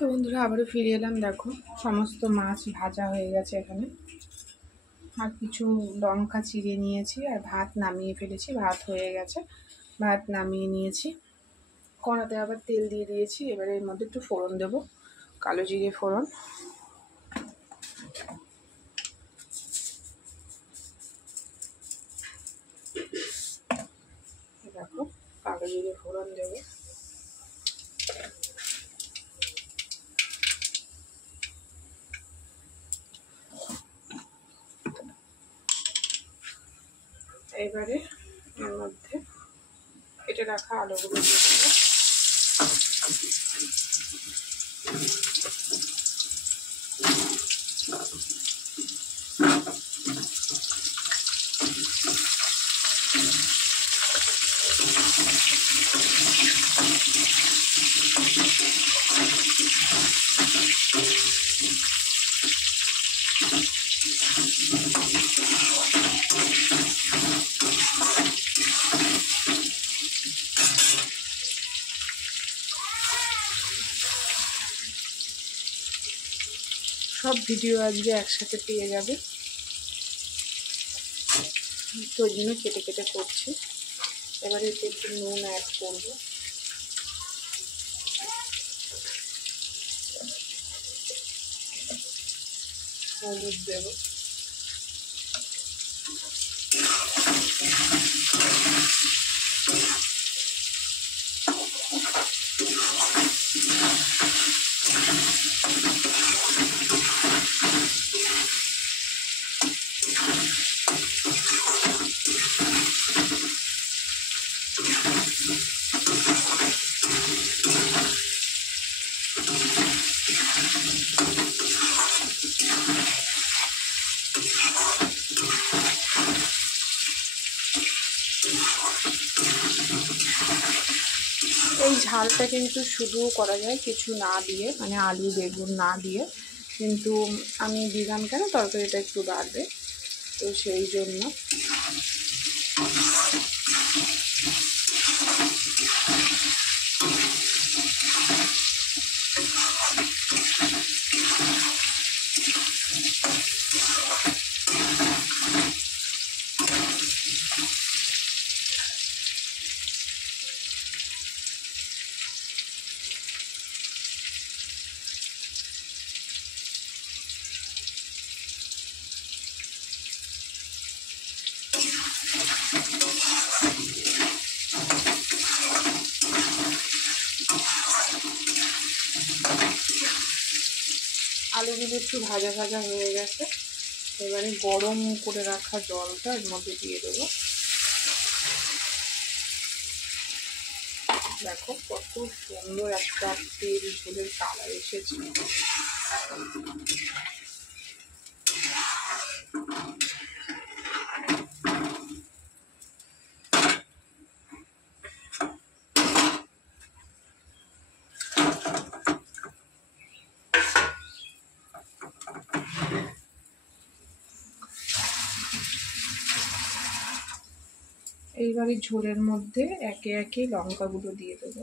তো বন্ধুরা আবারও ফিরে এলাম। দেখো সমস্ত মাছ ভাজা হয়ে গেছে এখানে, আর কিছু লঙ্কা চিড়ে নিয়েছি আর ভাত নামিয়ে ফেলেছি। ভাত হয়ে গেছে, ভাত নামিয়ে নিয়েছি। কড়াতে আবার তেল দিয়ে দিয়েছি। এবারে এর মধ্যে একটু ফোড়ন দেব, কালো জিরে ফোড়ন। দেখো কালো জিরে ফোড়ন দেব। এবারে এর মধ্যে কেটে রাখা আলুগুলো দিয়ে দেবো। সব ভিডিও আজকে একসাথে পেয়ে যাবে, তো ওই জন্য কেটে কেটে করছি। এবারে এতে একটু নুন অ্যাড করবো, হলুদ দেবো, এই ঝালটা কিন্তু শুধু করা যায় কিছু না দিয়ে, মানে আলু বেগুন না দিয়ে, কিন্তু আমি দিলাম কেন, তরকারিটা একটু বাড়বে, তো সেই জন্য। আলুগুলো একটু ভাজা ভাজা হয়ে গেছে। এবারে গরম করে রাখা জলটা এর মধ্যে দিয়ে দেবো। দেখো কত সুন্দর একটা তেল ঝোলের কালার এসেছে। এইবারে ঝোলের মধ্যে একে একে লঙ্কাগুলো দিয়ে দেবো।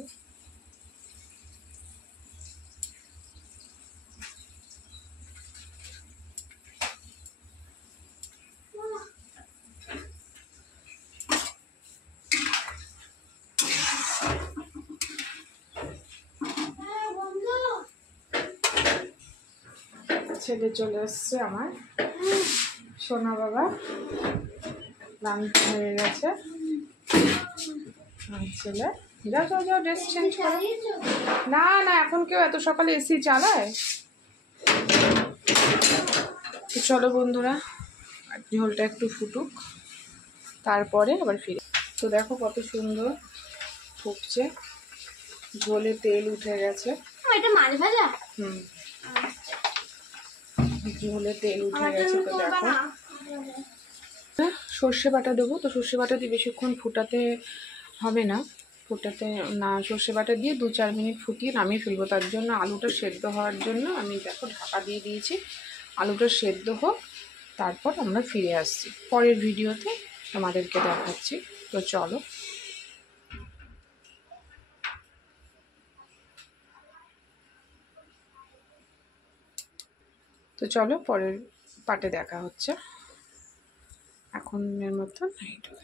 ছেলে চলে এসছে আমার, সোনা বাবা, রান্না হয়ে গেছে। ছেলে যাও যাও যাও, ড্রেস চেঞ্জ করো। না না, এখন কেউ এত সকালে এসি চালায়? তো চলো বন্ধুরা, ঝোলটা একটু ফুটুক, তারপরে আবার ফিরে। তো দেখো কত সুন্দর ফুটছে, ঝোলে তেল উঠে গেছে। এটা মাছ ভাজা? ঝোলে তেল উঠে গেছে। তো দেখো সর্ষে বাটা দেবো। তো সর্ষে বাটা দিয়ে বেশিক্ষণ ফুটাতে হবে না, সর্ষে বাটা দিয়ে 2-4 মিনিট ফুটিয়ে নামিয়ে ফেলবো। তার জন্য আলুটা সেদ্ধ হওয়ার জন্য আমি দেখো ঢাকা দিয়ে দিয়েছি। আলুটা সেদ্ধ হোক, তারপর আমরা ফিরে আসছি, পরের ভিডিওতে তোমাদেরকে দেখাচ্ছি। তো চলো। তো চলো পরের পার্টে দেখা হচ্ছে, এখনের মতন এইটুকু।